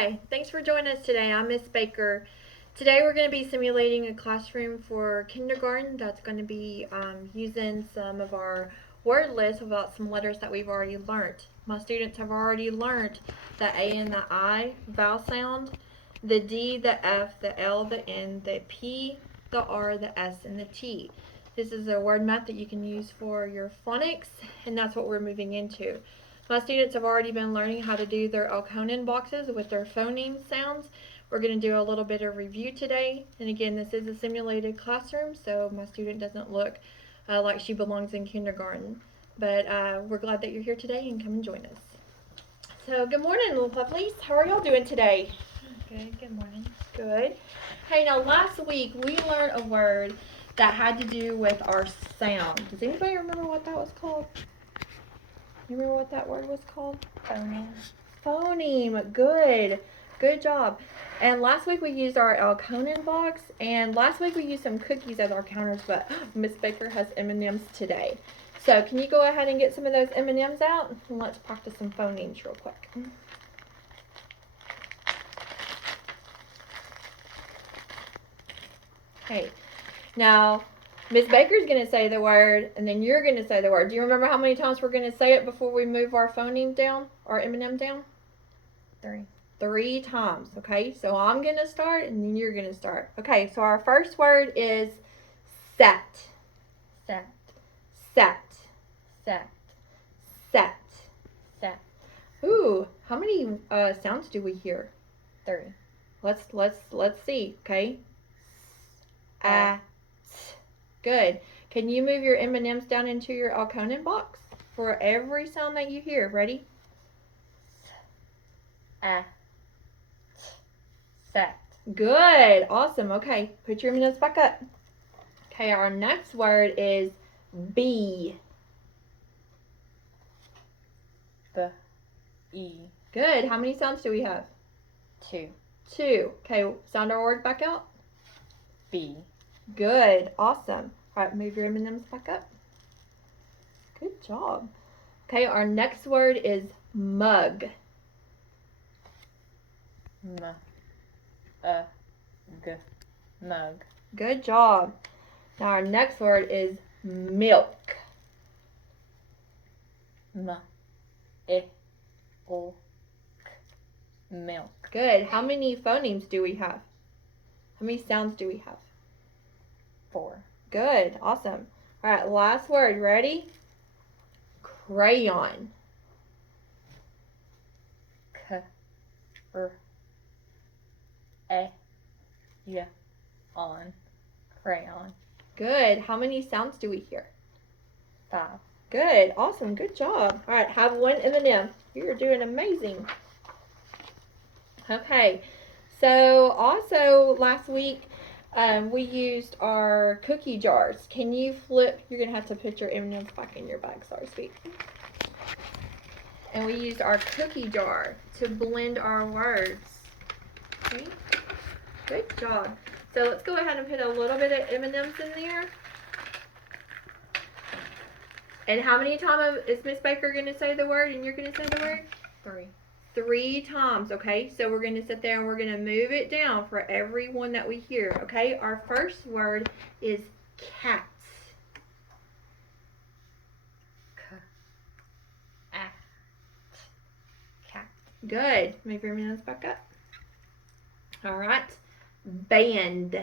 Hi, thanks for joining us today. I'm Miss Baker. Today we're going to be simulating a classroom for kindergarten that's going to be using some of our word lists about some letters that we've already learned. My students have already learned the A and the I vowel sound, the D, the F, the L, the N, the P, the R, the S, and the T. This is a word map that you can use for your phonics, and that's what we're moving into. My students have already been learning how to do their Elkonin boxes with their phoneme sounds. We're going to do a little bit of review today. And again, this is a simulated classroom, so my student doesn't look like she belongs in kindergarten. But we're glad that you're here today and come and join us. So good morning, little lovelies. How are y'all doing today? Good morning. Good. Hey, now last week we learned a word that had to do with our sound. Does anybody remember what that was called? You remember what that word was called? Phoneme. Phoneme. Good. Good job. And last week we used our Elkonin box, and last week we used some cookies as our counters, but Miss Baker has M&Ms today. So can you go ahead and get some of those M&Ms out? And let's practice some phonemes real quick. Okay. Now, Miss Baker's going to say the word, and then you're going to say the word. Do you remember how many times we're going to say it before we move our phoneme down, our M&M down? 3. 3 times, okay? So I'm going to start, and then you're going to start. Okay, so our first word is set. Set. Set. Set. Set. Set. Ooh, how many sounds do we hear? 3. Let's see, okay? Good. Can you move your M&Ms down into your Elkonin box for every sound that you hear? Ready? Set. Good. Awesome. Okay. Put your M&Ms back up. Okay, our next word is B. B-E. Good. How many sounds do we have? 2. 2. Okay, sound our word back out. B. Good. Awesome. All right, move your M&Ms back up. Good job. Okay, our next word is mug. Mug. Good job. Now our next word is milk. Milk. Good. How many phonemes do we have? How many sounds do we have? 4. Good. Awesome. All right, last word. Ready? Crayon. On. Crayon. Good. How many sounds do we hear? 5. Good. Awesome. Good job. All right, have one M&M. You're doing amazing. Okay. So also last week we used our cookie jars. Can you flip? You're going to have to put your M&Ms back in your bag. Sorry, sweet. And we used our cookie jar to blend our words. Okay. Good job. So let's go ahead and put a little bit of M&Ms in there. And how many times is Miss Baker going to say the word and you're going to say the word? 3. 3 times, okay? So we're going to sit there and we're going to move it down for every one that we hear, okay? Our first word is cat. Cat. Good. Move your hands back up. All right. Band.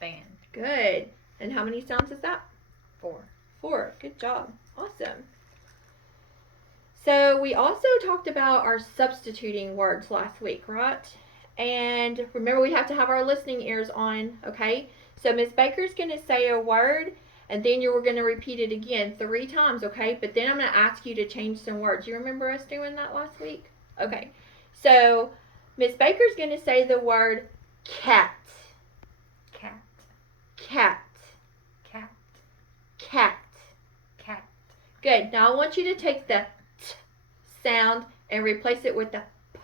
Band. Good. And how many sounds is that? 4. 4. Good job. Awesome. So we also talked about our substituting words last week, right? And remember, we have to have our listening ears on, okay? So Miss Baker's going to say a word, and then you're going to repeat it again 3 times, okay? But then I'm going to ask you to change some words. You remember us doing that last week? Okay. So Miss Baker's going to say the word cat. Cat. Cat. Cat. Cat. Cat. Good. Now I want you to take the t sound and replace it with the p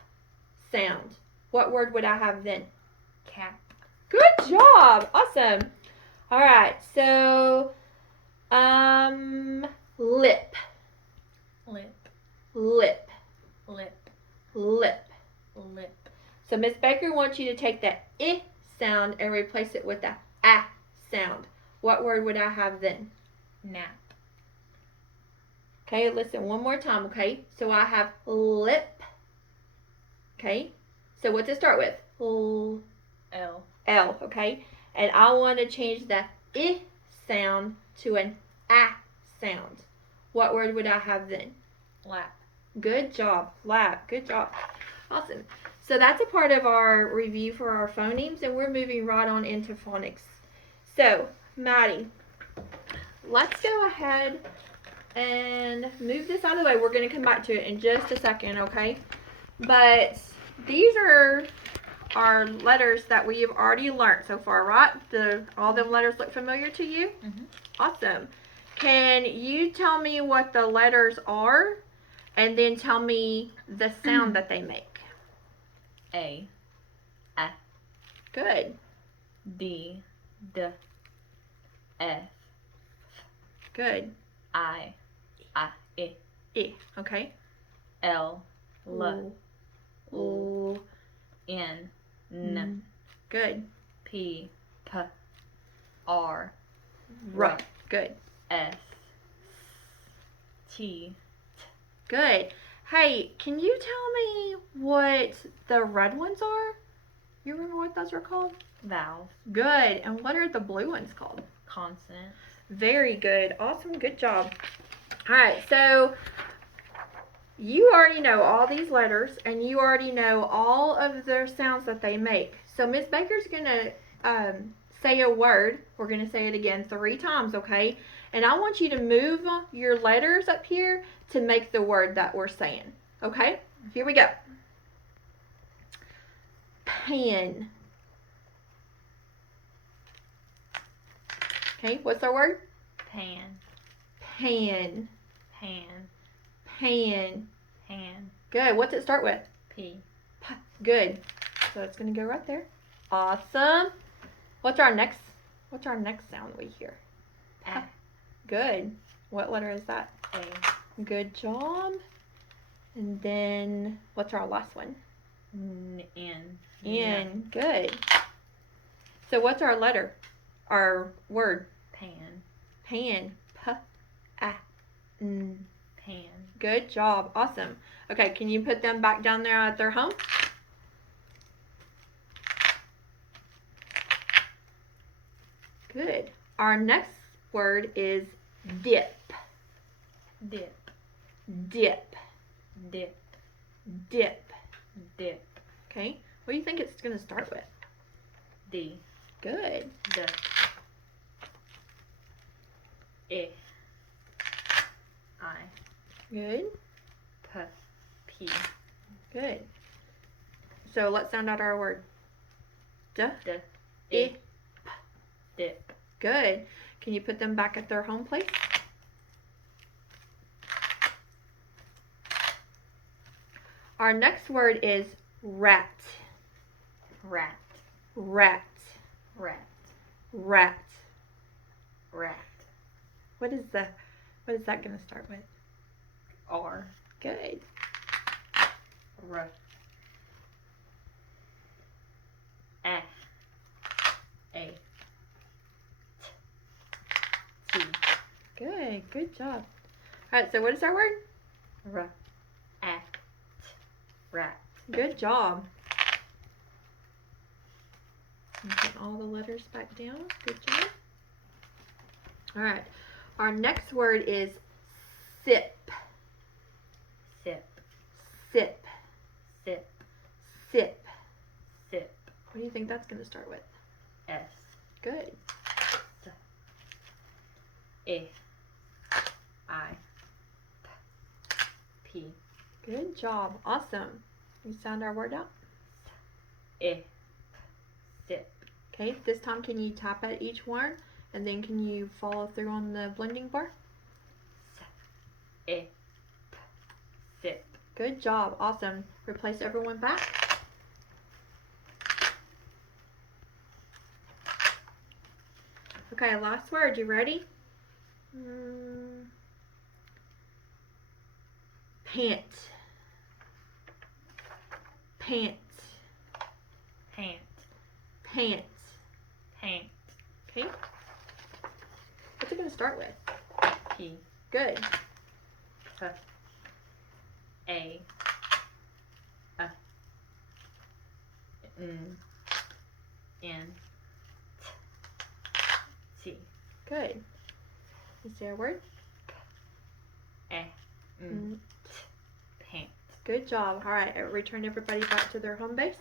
sound. What word would I have then? Cat. Good job. Awesome. All right. So, lip, lip, lip, lip, lip. lip, So Miss Baker wants you to take that I sound and replace it with the ah sound. What word would I have then? nap, Okay, listen one more time, okay? So I have lip. Okay? So what's it start with? L, L, okay? And I want to change the I sound to an ah sound. What word would I have then? lap, Good job, lap. Good job. Awesome. So that's a part of our review for our phonemes, and we're moving right on into phonics. So, Maddie, let's go ahead and move this out of the way. We're going to come back to it in just a second, okay? But these are our letters that we have already learned so far, right? All them letters look familiar to you? Mhm. Awesome. Can you tell me what the letters are and then tell me the sound that they make? A, Good. D, D, F, Good. I, I, Okay. L, L, L. N, N, Good. P, P, R, R. Good. S, T, Good. Hey, can you tell me what the red ones are? You remember what those are called? vowel, Good. And what are the blue ones called? consonant, Very good. Awesome. Good job. All right. So you already know all these letters and you already know all of the sounds that they make. So Miss Baker's going to say a word. We're going to say it again 3 times, okay? And I want you to move your letters up here to make the word that we're saying. Okay? Here we go. Pan. Okay, what's our word? pan, Pan. pan, Pan. pan, Good. What's it start with? P, P. Good. So it's going to go right there. Awesome. What's our next sound we hear? P. A, Good. What letter is that? A, Good job. And then what's our last one? N, N. Good. So what's our letter? Our word? pan, Pan. P. A. N. pan, Good job. Awesome. Okay, can you put them back down there at their home? Good. Our next word is dip. dip, Dip. dip, Dip. dip, Okay. What do you think it's going to start with? D, Good. D, I, Good. P, P, Good. So let's sound out our word. D. D, I. dip, Good. Can you put them back at their home place? Our next word is rat. rat, Rat. rat, Rat. rat, What is that going to start with? R, Good. R, A, A, T, Good. Good job. All right. So what is our word? R, act, rat, Good job. Put all the letters back down. Good job. All right. Our next word is sip. sip, Sip. sip, Sip. sip, What do you think that's going to start with? S, Good. E, I, P, Good job. Awesome. You sound our word out? E, sip, Okay. This time, can you tap at each one? And then can you follow through on the blending bar? E, sip, Good job. Awesome. Replace everyone back. Okay, last word. You ready? Pant. Pant. Pant. Pant. Pant. Okay. What's it going to start with? P. Good. P. A. N. N. T. Good. You say a word? A. N. Pant. Good job. All right. Return everybody back to their home base.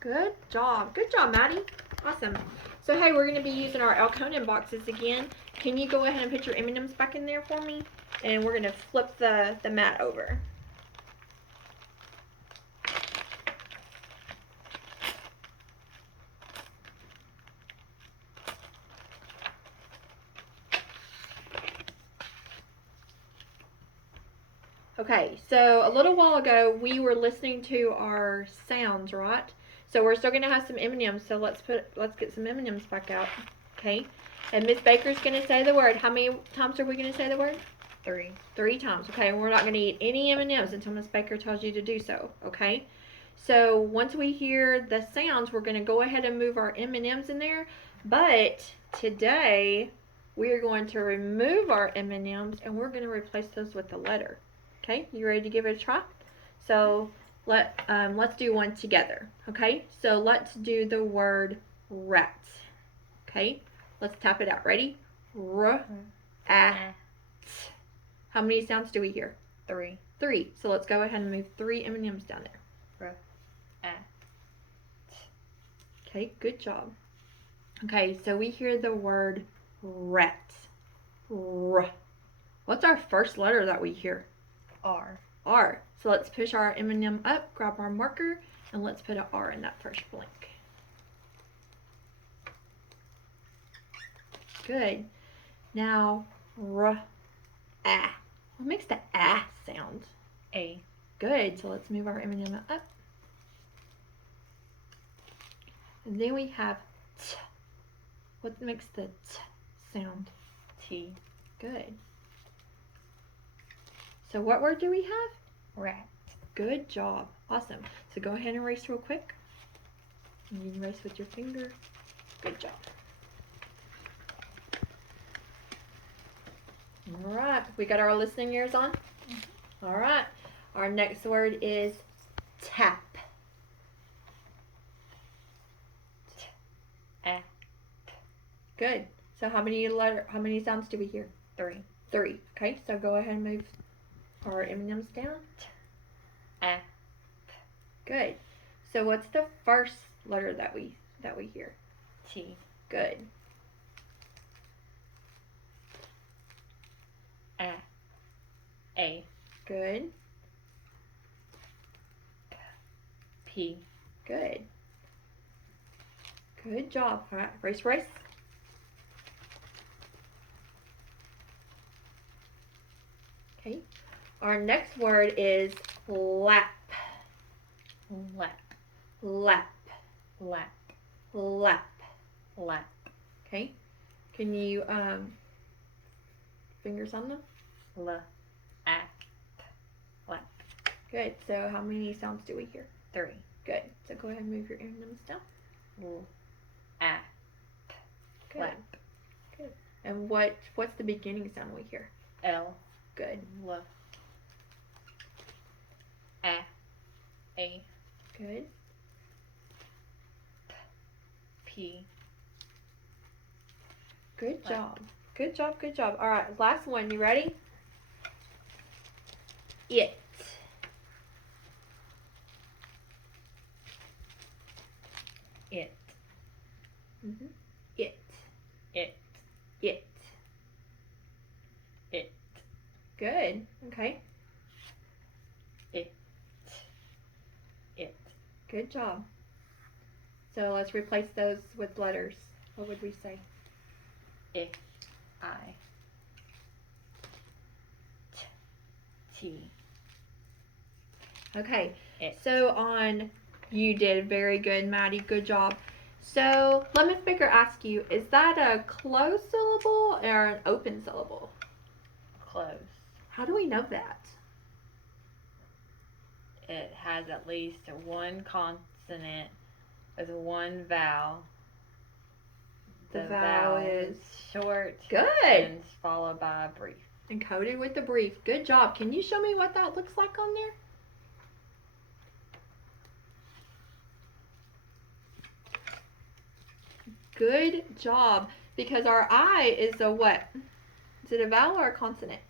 Good job. Good job, Maddie. Awesome. So, hey, we're going to be using our Elkonin boxes again. Can you go ahead and put your M&Ms back in there for me? And we're going to flip the mat over. Okay, so a little while ago we were listening to our sounds, right? So we're still gonna have some M&Ms. So let's get some M&Ms back out. Okay, and Miss Baker's gonna say the word. How many times are we gonna say the word? 3. 3 times. Okay, and we're not gonna eat any M&Ms until Miss Baker tells you to do so. Okay. So once we hear the sounds, we're gonna go ahead and move our M&Ms in there. But today we are going to remove our M&Ms and we're gonna replace those with the letter. Okay, you ready to give it a try? So let's do one together. Okay, so let's do the word rat. Okay, let's tap it out. Ready? R, a, t. How many sounds do we hear? 3. 3. So let's go ahead and move 3 M&Ms down there. R, a, t. Okay, good job. Okay, so we hear the word rat. R. What's our first letter that we hear? R. R. So let's push our M&M up, grab our marker, and let's put an R in that first blank. Good. Now, R, A. What makes the A sound? A. Good. So let's move our M&M up. And then we have T. What makes the T sound? T. Good. So what word do we have? Rat. Good job. Awesome. So go ahead and erase real quick. And you can erase with your finger. Good job. All right. We got our listening ears on? Mm-hmm. All right. Our next word is tap. Good. So how many sounds do we hear? 3. 3. Okay. So go ahead and move our M&Ms down. A. Good. So what's the first letter that we hear? T. Good. A. A. Good. P. Good. Good job. All right. Race. Okay. Our next word is lap. Lap. Lap. Lap. Lap. Lap. Okay. Can you fingers on them? L. A. Lap. Good. So how many sounds do we hear? 3. Good. So go ahead and move your M&Ms down. L. A. Good. Lap. Good. And what's the beginning sound we hear? L. Good. L. A. Good. P. Good job. Good job. Good job. All right. Last one. You ready? It. It. Mm-hmm. It. It. It. It. Good. Okay. It. It. Good job. So let's replace those with letters. What would we say? I. I. T. Okay. It. So you did very good, Maddie. Good job. So let Miss Baker ask you, is that a closed syllable or an open syllable? Close. How do we know that? It has at least one consonant with one vowel. The vowel is short. Good. And followed by a brief. Encoded with the brief. Good job. Can you show me what that looks like on there? Good job. Because our I is a what? Is it a vowel or a consonant?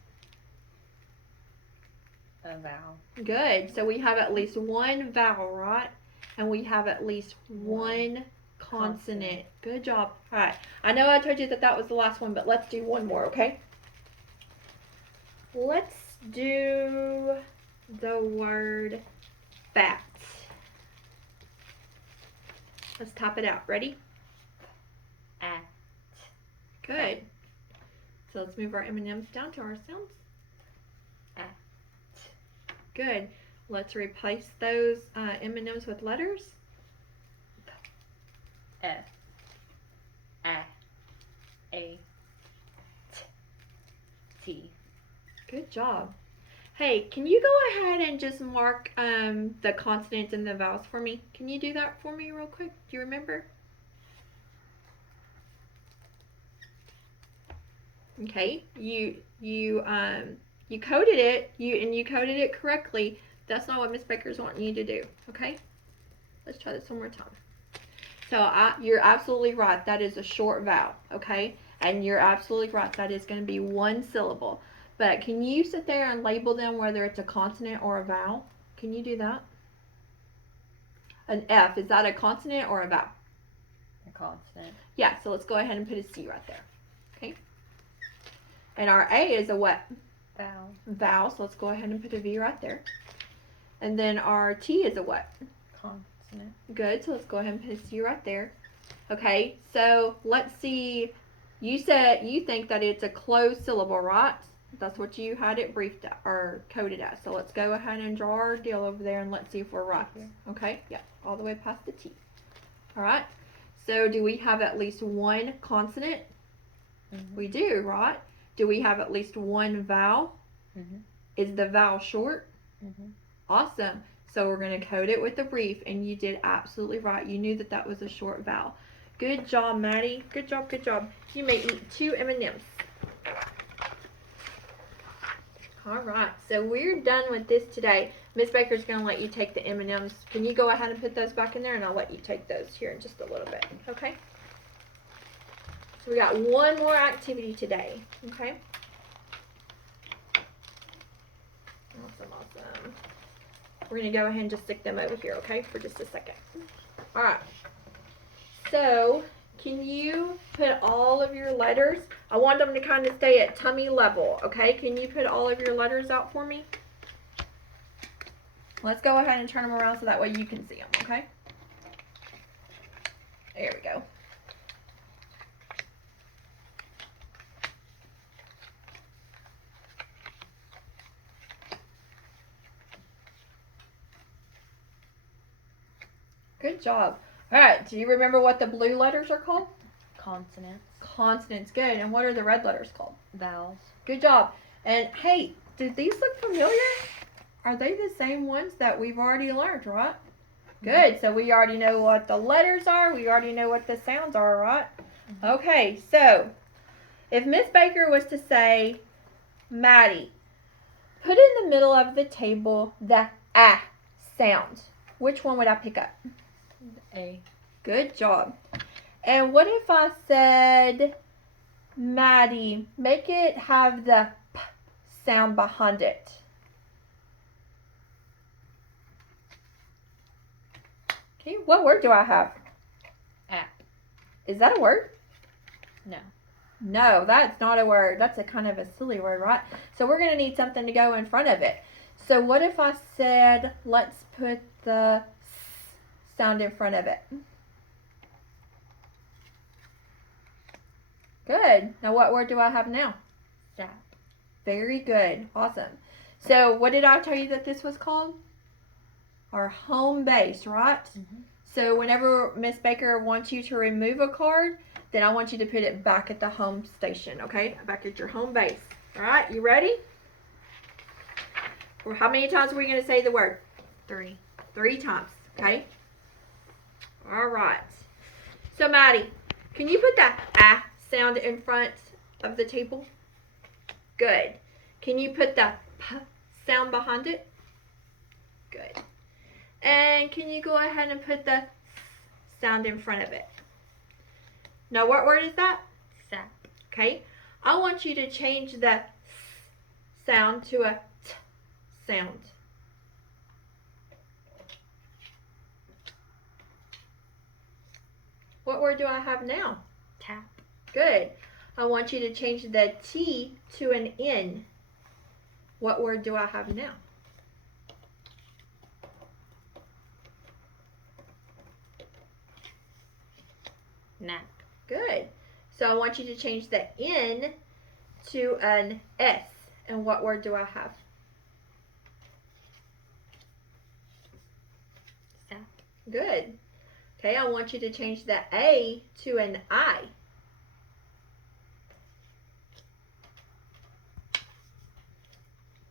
A vowel. Good. So we have at least one vowel, right? And we have at least one consonant. Good job. All right. I know I told you that that was the last one, but let's do one more, okay? Let's do the word fat. Let's top it out. Ready? At. Good. So let's move our M&Ms down to our sounds. At. Good. Let's replace those M&Ms with letters. F. A. A. T. T. Good job. Hey, can you go ahead and just mark the consonants and the vowels for me? Can you do that for me real quick? Do you remember? Okay, you coded it, you coded it correctly. That's not what Miss Baker's wanting you to do. Okay, let's try this one more time. So you're absolutely right. That is a short vowel. Okay, and you're absolutely right. That is going to be one syllable. But can you sit there and label them whether it's a consonant or a vowel? Can you do that? An F, is that a consonant or a vowel? A consonant. Yeah, so let's go ahead and put a C right there. Okay. And our A is a what? Vowel. Vowel, so let's go ahead and put a V right there. And then our T is a what? Consonant. Good, so let's go ahead and put a C right there. Okay, so let's see. You said you think that it's a closed syllable, right? That's what you had it briefed at, or coded as. So let's go ahead and draw our deal over there and let's see if we're right. Okay, yeah, all the way past the T. All right, so do we have at least one consonant? Mm-hmm. We do, right? Do we have at least one vowel? Mm-hmm. Is the vowel short? Mm-hmm. Awesome. So we're going to code it with a brief, and you did absolutely right. You knew that that was a short vowel. Good job, Maddie. Good job, good job. You may eat 2 M&Ms. All right, so we're done with this today. Miss Baker's going to let you take the M&Ms. Can you go ahead and put those back in there, and I'll let you take those here in just a little bit, okay? So we got one more activity today, okay? Awesome. We're going to go ahead and just stick them over here, okay, for just a second. All right. So, can you put all of your letters? I want them to kind of stay at tummy level, okay? Can you put all of your letters out for me? Let's go ahead and turn them around so that way you can see them, okay? There we go. Good job. All right, do you remember what the blue letters are called? Consonants. Consonants, good. And what are the red letters called? Vowels. Good job. And hey, did these look familiar? Are they the same ones that we've already learned, right? Good. So we already know what the letters are. We already know what the sounds are, right? Mm-hmm. Okay, so if Miss Baker was to say, Maddie, put in the middle of the table the ah sound, which one would I pick up? A. Good job. And what if I said, Maddie, make it have the p sound behind it? Okay, what word do I have? App. Is that a word? No. No, that's not a word. That's a kind of a silly word, right? So we're going to need something to go in front of it. So what if I said, let's put the s sound in front of it? Good. Now what word do I have now? Sap. Very good. Awesome. So what did I tell you that this was called? Our home base, right? Mm-hmm. So whenever Miss Baker wants you to remove a card, then I want you to put it back at the home station, okay? Back at your home base. All right, you ready? Or how many times are we going to say the word? 3. 3 times, okay? All right. So Maddie, can you put that ah sound in front of the table? Good. Can you put the p sound behind it? Good. And can you go ahead and put the sound in front of it? Now what word is that? Sap. Okay. I want you to change the sound to a t sound. What word do I have now? Tap. Good. I want you to change the T to an N. What word do I have now? Nap. Good. So I want you to change the N to an S. And what word do I have? Sap. Good. Okay, I want you to change the A to an I.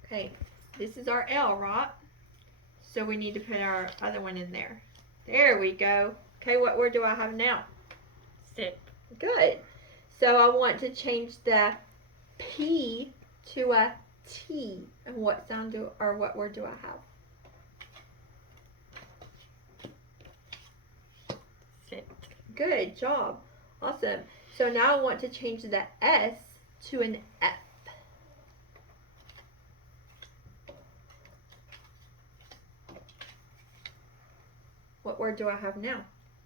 Okay, this is our L, right? So we need to put our other one in there. There we go. Okay, what word do I have now? Sip. Good. So I want to change the P to a T. And what sound do, or what word do I have? Sit. Good job. Awesome. So now I want to change the S to an F. What word do I have now?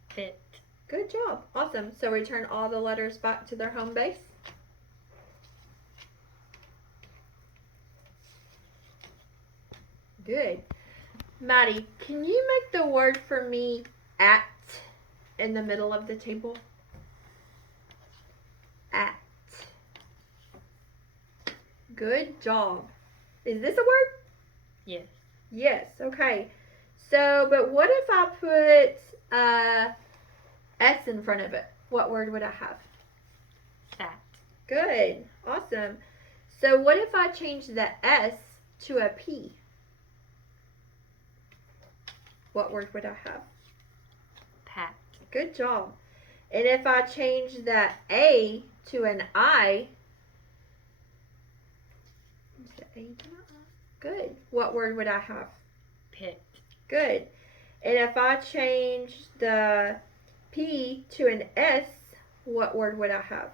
Fit. Good job. Awesome. So return all the letters back to their home base. Good. Maddie, can you make the word for me at in the middle of the table? At. Good job. Is this a word? Yes. Yes. Okay. So, but what if I put S in front of it? What word would I have? Sat. Good. Awesome. So what if I change the S to a P? What word would I have? Pat. Good job. And if I change the A to an I, good. What word would I have? Pit. Good. And if I change the P to an S, what word would I have?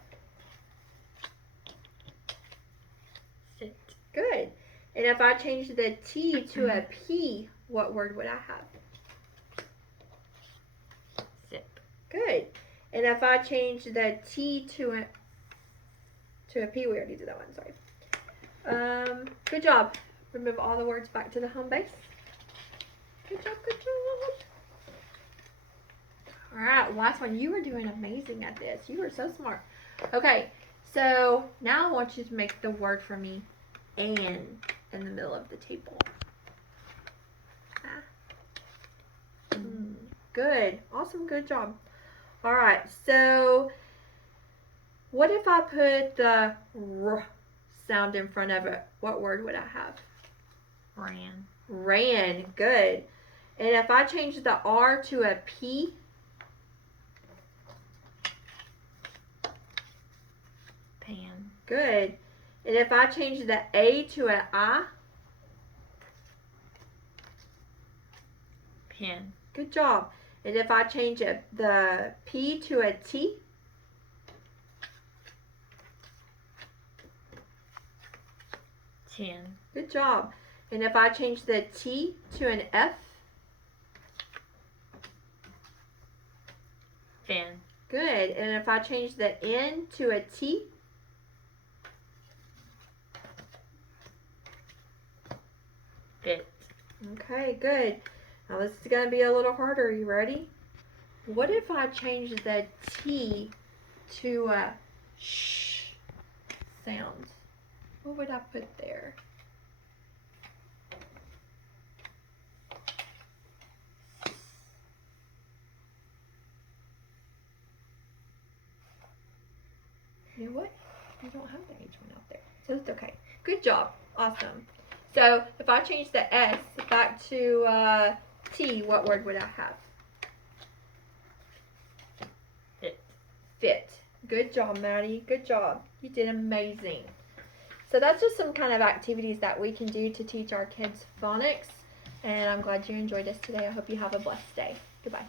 Sit. Good. And if I change the T to a P, what word would I have? Sip. Good. And if I change the T to a P, we already did that one, sorry. Good job. Remove all the words back to the home base. Good job, good job. Alright, last one. You were doing amazing at this. You were so smart. Okay, so now I want you to make the word for me, and, in the middle of the table. Good. Awesome, good job. Alright, so what if I put the R sound in front of it? What word would I have? Ran. Ran. Good. And if I change the R to a P? Pan. Good. And if I change the A to an I? Pen. Good job. And if I change the P to a T? Tin. Good job. And if I change the T to an F? Fan. Good. And if I change the N to a T? Fit. Okay, good. Now this is going to be a little harder. Are you ready? What if I change the T to a sh sound? What would I put there? You know what? You don't have the H one out there. So it's okay. Good job. Awesome. So if I change the S back to T, what word would I have? Fit. Fit. Good job, Maddie. Good job. You did amazing. So that's just some kind of activities that we can do to teach our kids phonics. And I'm glad you enjoyed us today. I hope you have a blessed day. Goodbye.